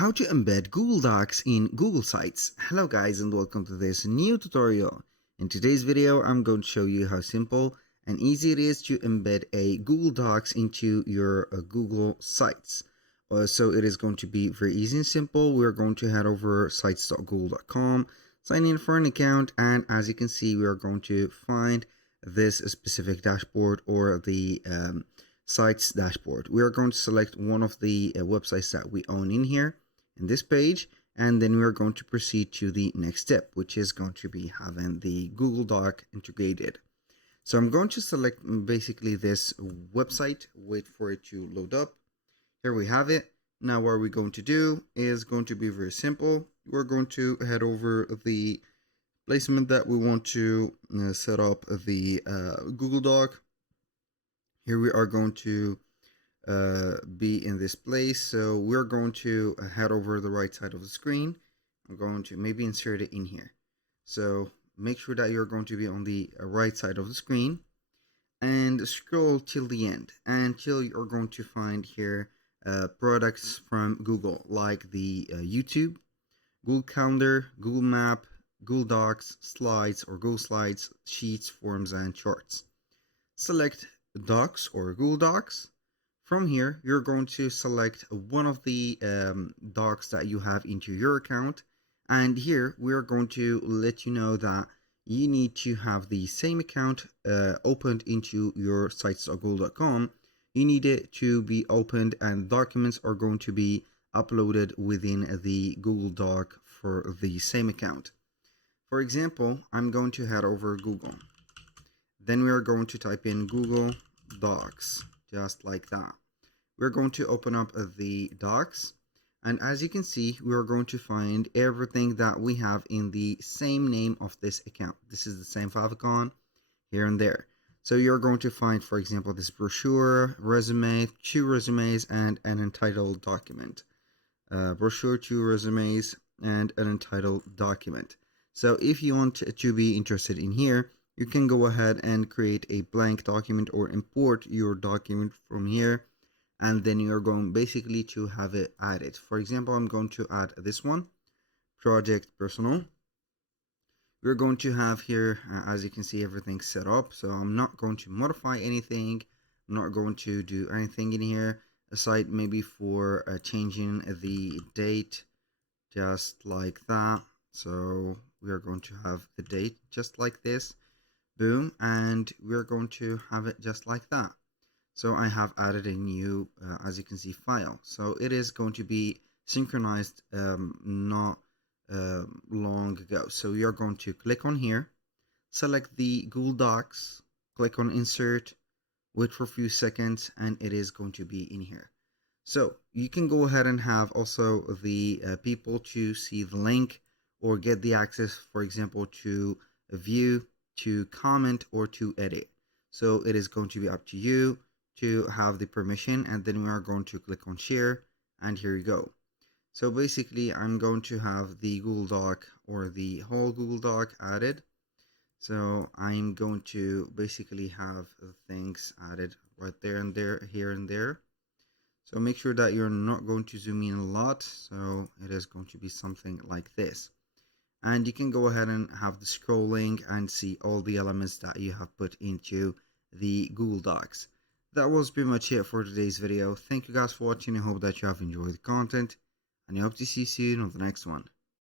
How to embed Google Docs in Google Sites. Hello guys and welcome to this new tutorial. In today's video I'm going to show you how simple and easy it is to embed a Google Docs into your Google Sites. So it is going to be very easy and simple. We're going to head over sites.google.com, sign in for an account, and as you can see we are going to find this specific dashboard or the sites dashboard. We are going to select one of the websites that we own in here in this page, and then we are going to proceed to the next step, which is going to be having the Google Doc integrated. So I'm going to select basically this website, wait for it to load up. Here we have it. Now what we're going to do is going to be very simple. We're going to head over the placement that we want to set up the Google Doc. Here we are going to be in this place. So we're going to head over the right side of the screen. I'm going to maybe insert it in here. So make sure that you're going to be on the right side of the screen and scroll till the end until you're going to find here products from Google, like the YouTube, Google Calendar, Google Map, Google Docs, Slides or Google Slides, Sheets, Forms, and Charts. Select Docs or Google Docs. From here, you're going to select one of the docs that you have into your account. And here, we're going to let you know that you need to have the same account opened into your sites.google.com. You need it to be opened and documents are going to be uploaded within the Google Doc for the same account. For example, I'm going to head over Google. Then we are going to type in Google Docs, just like that. We're going to open up the docs, and as you can see, we are going to find everything that we have in the same name of this account. This is the same favicon here and there. So you're going to find, for example, this brochure, resume, 2 resumes, and an entitled document. Brochure, 2 resumes, and an entitled document. So if you want to be interested in here, you can go ahead and create a blank document or import your document from here, and then you're going basically to have it added. For example, I'm going to add this one, project personal. We're going to have here, as you can see, everything set up. So I'm not going to modify anything. I'm not going to do anything in here aside maybe for changing the date, just like that. So we are going to have the date just like this. Boom, and we're going to have it just like that. So I have added a new, as you can see, file. So it is going to be synchronized not long ago. So you're going to click on here, select the Google Docs, click on insert, wait for a few seconds, and it is going to be in here. So you can go ahead and have also the people to see the link or get the access, for example, to view, to comment, or to edit. So it is going to be up to you to have the permission, and then we are going to click on share, and here you go. So basically I'm going to have the Google Doc or the whole Google Doc added. So I'm going to basically have things added right there and there, here and there. So make sure that you're not going to zoom in a lot. So it is going to be something like this. And you can go ahead and have the scrolling and see all the elements that you have put into the Google Docs. That was pretty much it for today's video. Thank you guys for watching. I hope that you have enjoyed the content, and I hope to see you soon on the next one.